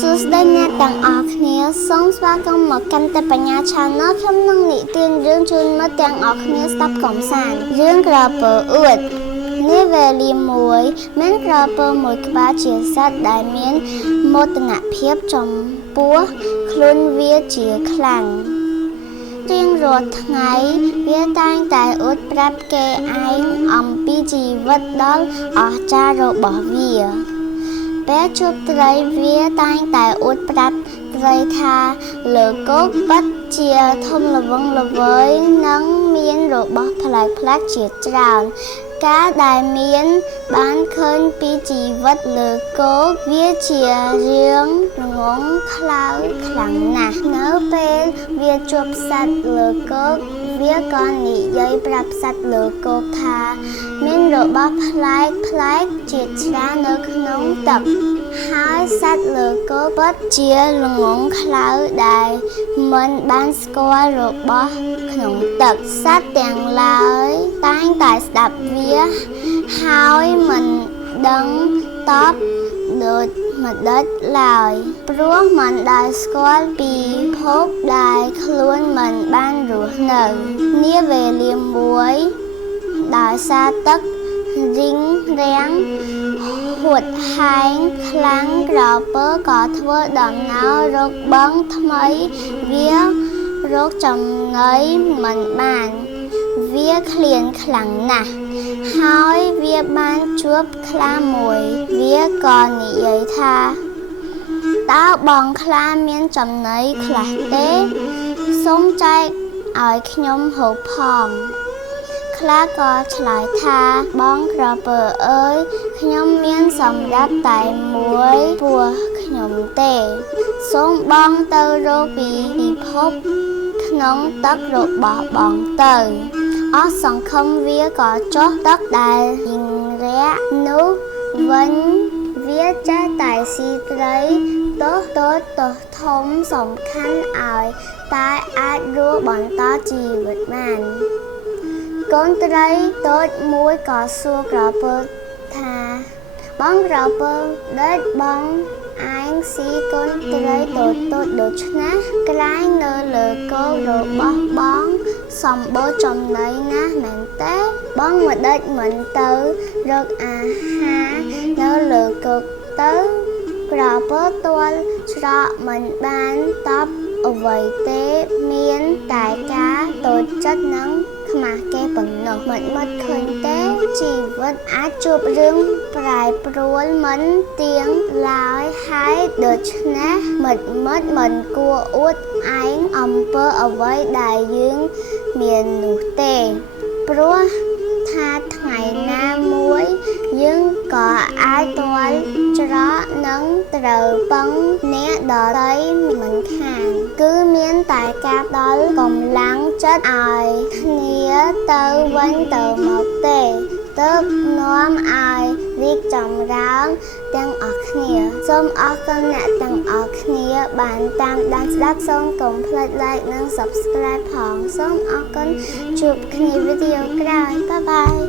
សួស្តីអ្នកទាំងអស់គ្នាសូមស្វាគមន៍មកកាន់តែបញ្ញា Channel ខ្ញុំនឹងនិទានរឿងជូនមិត្តទាំងអស់គ្នាស្ដាប់កំសាន្តរឿងក្រពើអួតនាវេលាមួយមានក្រពើមួយក្បាលជាសត្វដែលមានមោទនភាពចំពោះខ្លួនវាជាខ្លាំងរៀងរាល់ថ្ងៃវាតែងតែអួតប្រាប់គេឯងអំពីជីវិតដ៏អស្ចារ្យរបស់វាពេលជួបត្រីវាតែងតែអួតប្រាប់ត្រីថាលើគោកពិតជាធំល្វឹងល្វើយនិងមានរបស់ប្លែកៗជាច្រើនការដែលមានបានឃើញពីជីវិតលើគោកវាជារឿងល្ងង់ខ្លៅខ្លាំងណាស់នៅពេលវាជួបសត្វលើគោកវាក៏និយាយប្រាប់សត្វលើគោកថាមានរបស់ប្លែកជាច្រើននៅក្នុងទឹកហើយសត្វលើគោកពិតជាល្ងង់ខ្លៅដែលមិនបានស្គាល់របស់ក្នុងទឹកសត្វទាំងឡាយតែងតែស្ដាប់វាហើយមិនដឹងតបដូចម្ដេចឡើយព្រោះមិនដែលស្គាល់ពីភពដែលខ្លួនមិនបានរស់នៅនាវេលាមួយដោយសារទឹករីងរាំងហួតហែងខ្លាំងក្រពើក៏ធ្វើដំណើររកបឹងថ្មីវារកចំណីមិនបានវាឃ្លានខ្លាំងណាស់ហើយវាបានជួបខ្លាមួយវាក៏និយាយថាតើបងខ្លាមានចំណីខ្លះទេសូមចែកឲ្យខ្ញុំហូបផងខ្លាក៏ឆ្លើយថាបងក្រពើអើយខ្ញុំមានសម្រាប់តែមួយពោះខ្ញុំទេសូមបងទៅរកពីពិភពក្នុងទឹករបស់បងទៅអស់សង្ឃឹមវាក៏ចុះទឹកដែលរីងរាក់នោះវិញវាចេះតែស៊ីត្រីទោះតូចទោះធំសំខាន់ឲ្យតែអាចរស់បន្តជីវិតបានកូនត្រីតូចមួយក៏សួរក្រពើថាបងក្រពើដេចបងឯងស៊ីកូនត្រីតូចដូច្នេះក្លែងនៅលើគោករបស់បងសម្បូរចំណីណាស់មែនទេបងមិនដេចមិនទៅរកអាហារនៅលើគោកទៅក្រពើទាល់ច្រកមិនបានតបអ្វីទេមានតែការតូចចិត្តនឹងខ្មាស់គេប៉ុណ្ណោះមិនឃើញទេជីវិតអាចជួបរឿងប្រែប្រួលមិនទៀងឡើយហើយដូច្នេះមិនគួរអួតឯងអំពើអ្វីដែលយើងមាននោះទេព្រោះថាថ្ងៃណាមួយយើងក៏អាចទាល់ច្រកនឹងត្រូវពឹងអ្នកដទៃមិនខានគឺមានតែការដល់កម្លាំងចិត្តឲ្យគ្នាទៅវិញទៅមកទេទើបនាំឲ្យរីកចម្រើនទាំងអស់គ្នាសូមអរគុណអ្នកទាំងអស់គ្នាបានតាមដានស្ដាប់សូមកុំភ្លេច like និង subscribe ផងសូមអរគុណជួបគ្នាវីដេអូក្រោយបាយបាយ